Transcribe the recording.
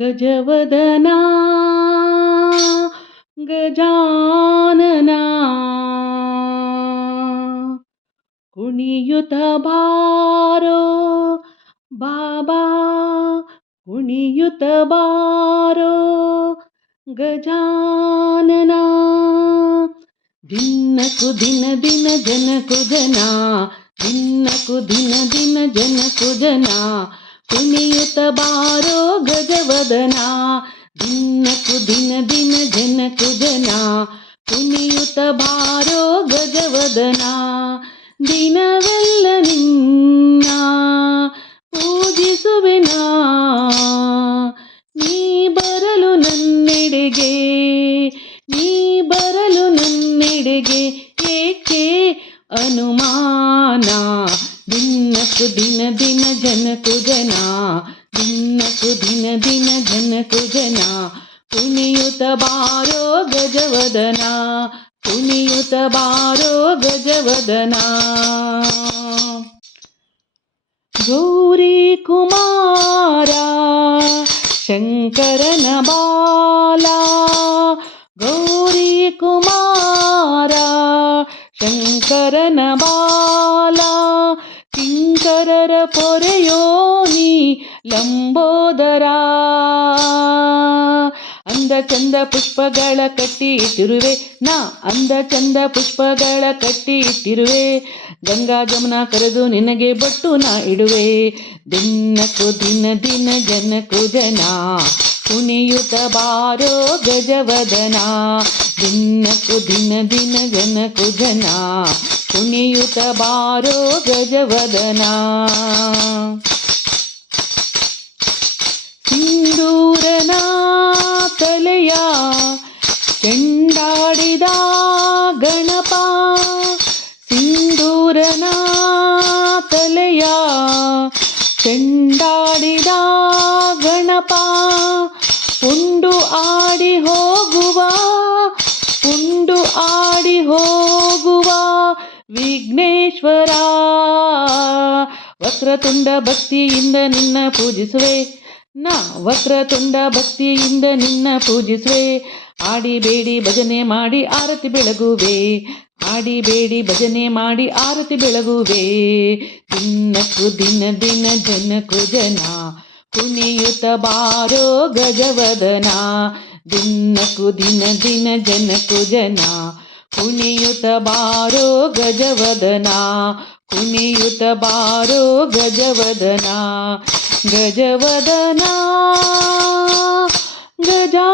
ಗಜವದನ ಗಜಾನನ ಕುಣಿಯುತ ಬಾರೋ ಬಾಬಾ ಕುಣಿಯುತ ಬಾರೋ ಗಜಾನನ ದಿನಕು ದಿನ ದಿನ ಜನಕು ಜನ ದಿನಕು ದಿನ ದಿನ ಜನಕು ಜನ ಕುಣಿಯುತ ಬಾರೋ ಗಜವದನ ದಿನಕು ದಿನ ದಿನ ಜನಕು ಜನ ಕುಣಿಯುತ ಬಾರೋ ಗಜವದನ ದಿನವೆಲ್ಲ ನಿನ್ನ ಪೂಜಿಸುವೆನಾ ನೀ ಬರಲು ನನ್ನೆಡೆಗೆ ನೀ ಬರಲು ನನ್ನೆಡೆಗೆ ಏಕೆ ಅನುಮಾನ ದಿನಕು ದಿನ ದಿನ ಜನಕು ಜನ ದಿನಕು ದಿನ ದಿನ ಜನಕು ಜನ ಕುಣಿಯುತ ಬಾರೋ ಗಜವದನ ಕುಣಿಯುತ ಬಾರೋ ಗಜವದನ ಗೌರಿ ಕುಮಾರ ಶಂಕರನ ಬಾಲ ಗೌರಿ ಕುಮಾರ ಶಂಕರನ ಬಾಲ ಕಿಂಕರರ ಪೊರೆಯೋನಿ ಲಂಬೋದರ ಅಂದ ಚಂದ ಪುಷ್ಪಗಳ ಕಟ್ಟಿ ಇಟ್ಟಿರುವೆ ನಾ ಅಂದ ಚಂದ ಪುಷ್ಪಗಳ ಕಟ್ಟಿ ಇಟ್ಟಿರುವೆ ಗಂಗಾ ಜಮುನ ಕರೆದು ನಿನಗೆ ಬೊಟ್ಟು ನಾ ಇಡುವೆ ದಿನಕು ದಿನ ದಿನ ಜನಕು ಜನ ಕುಣಿಯುತ ಬಾರೋ ಗಜವದನ ದಿನಕು ದಿನ ದಿನ ಜನಕು ಜನ ಕುಣಿಯುತ ಬಾರೋ ಗಜವದನ ಸಿಂಧೂರನ ತಲೆಯ ಚೆಂಡಾಡಿದ ಗಣಪ ಸಿಂಧೂರನ ತಲೆಯ ಚೆಂಡಾಡಿದ ಗಣಪ ಪುಂಡು ಆಡಿ ಹೋಗುವ ಪುಂಡು ಆಡಿ ಹೋಗುವ ವಿಘ್ನೇಶ್ವರ ವಕ್ರತುಂಡ ಭಕ್ತಿಯಿಂದ ನಿನ್ನ ಪೂಜಿಸುವೆ ನಾ ವಕ್ರತುಂಡ ಭಕ್ತಿಯಿಂದ ನಿನ್ನ ಪೂಜಿಸುವೆ ಆಡಿಬೇಡಿ ಭಜನೆ ಮಾಡಿ ಆರತಿ ಬೆಳಗುವೆ ಆಡಿಬೇಡಿ ಭಜನೆ ಮಾಡಿ ಆರತಿ ಬೆಳಗುವೆ ದಿನಕು ದಿನ ದಿನ ಜನಕು ಜನ ಕುಣಿಯುತ ಬಾರೋ ಗಜವದನ ದಿನಕು ದಿನ ದಿನ ಜನಕು ಜನ ಕುಣಿಯುತ ಬಾರೋ ಗಜವದನ ಕುಣಿಯುತ ಬಾರೋ ಗಜವದನ ಗಜವದನ ಗಜಾ